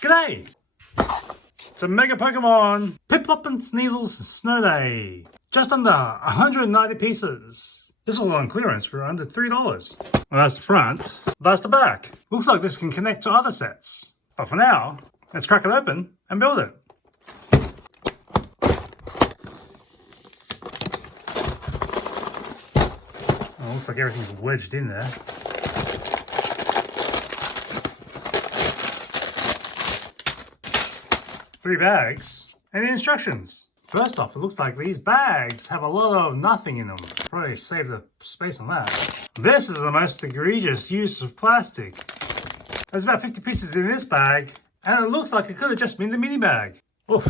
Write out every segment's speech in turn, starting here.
G'day! It's a Mega Pokemon Piplup and Sneasel's Snow Day. Just under 190 pieces. This was on clearance for under $3. Well, that's the front, that's the back. Looks like this can connect to other sets. But for now, let's crack it open and build it. Oh, looks like everything's wedged in there. Three bags and the instructions. First off, it looks like these bags have a lot of nothing in them. Probably save the space on that. This is the most egregious use of plastic. There's about 50 pieces in this bag, and it looks like it could have just been the mini bag. Oof.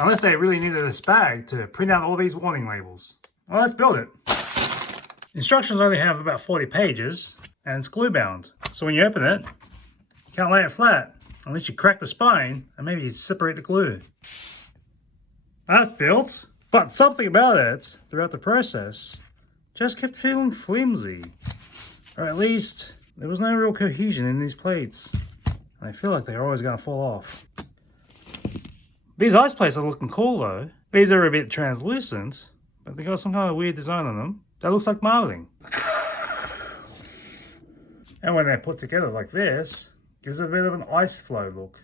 Unless they really needed this bag to print out all these warning labels. Well, let's build it. Instructions only have about 40 pages, and it's glue bound. So when you open it, you can't lay it flat unless you crack the spine and maybe you separate the glue. That's built, but something about it throughout the process just kept feeling flimsy. Or at least there was no real cohesion in these plates. I feel like they're always going to fall off. These ice plates are looking cool though. These are a bit translucent, but they got some kind of weird design on them that looks like marbling. And when they're put together like this, gives it a bit of an ice floe look.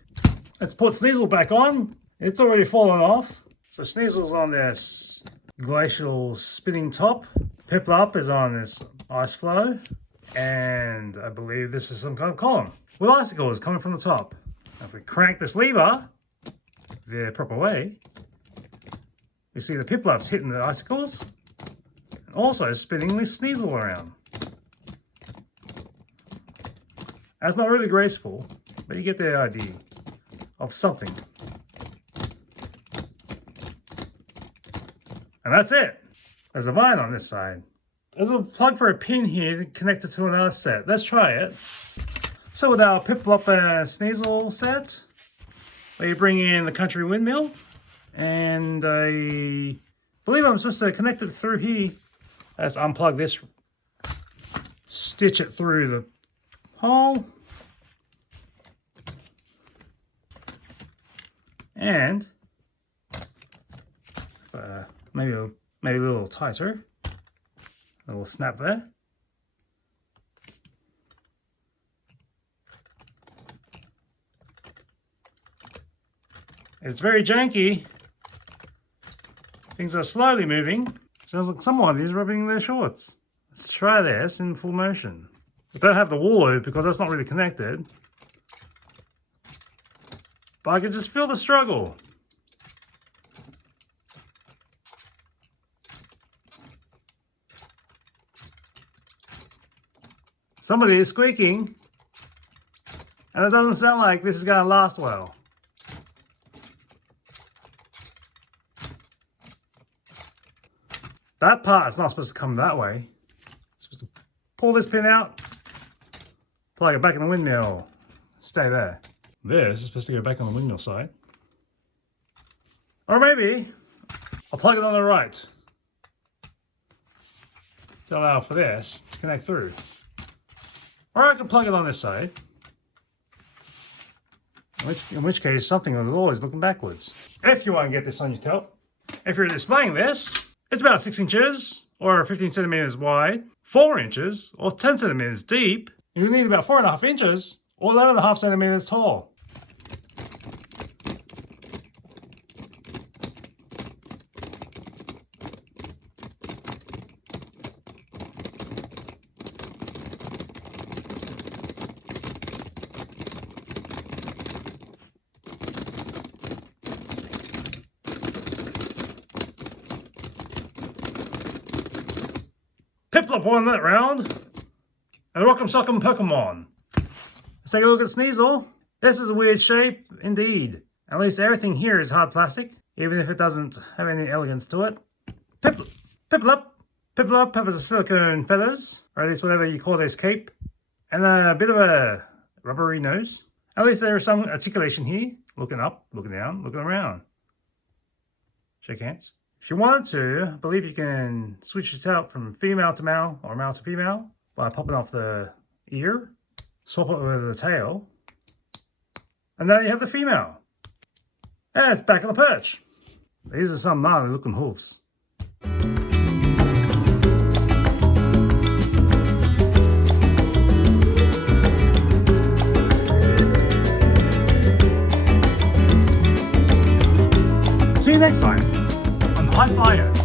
Let's put Sneasel back on. It's already fallen off. So Sneasel's on this glacial spinning top. Piplup is on this ice floe. And I believe this is some kind of column with icicles coming from the top. Now if we crank this lever the proper way, we see the Piplups hitting the icicles and also spinning this Sneasel around. That's not really graceful, but you get the idea of something. And that's it. There's a vine on this side. There's a plug for a pin here connected to another set. Let's try it. So with our Piplup and Sneasel set, we bring in the country windmill, and I believe I'm supposed to connect it through here. Let's unplug this, stitch it through the hole, and maybe a little tighter, a little snap there. It's very janky. Things are slowly moving. Sounds like someone is rubbing their shorts. Let's try this in full motion. I don't have the wool loop because that's not really connected. But I can just feel the struggle. Somebody is squeaking. And it doesn't sound like this is going to last well. That part is not supposed to come that way. It's supposed to pull this pin out, plug it back in the windmill, stay there. This is supposed to go back on the windmill side. Or maybe I'll plug it on the right to allow for this to connect through. Or I can plug it on this side, in which case something is always looking backwards. If you want to get this on your top, if you're displaying this, it's about 6 inches or 15 centimeters wide, 4 inches or 10 centimeters deep. You need about 4.5 inches or 11.5 centimeters tall. Piplup won that round. And Rock'em Sock'em Pokemon. Let's take a look at Sneasel. This is a weird shape indeed. At least everything here is hard plastic, even if it doesn't have any elegance to it. Piplup has a silicone feathers, or at least whatever you call this cape, and a bit of a rubbery nose. At least there is some articulation here. Looking up, looking down, looking around. Shake hands. If you wanted to, I believe you can switch it out from female to male or male to female by popping off the ear, swap it with the tail, And now you have the female. And it's back on the perch. These are some gnarly looking hoofs. See you next time on High Flyers.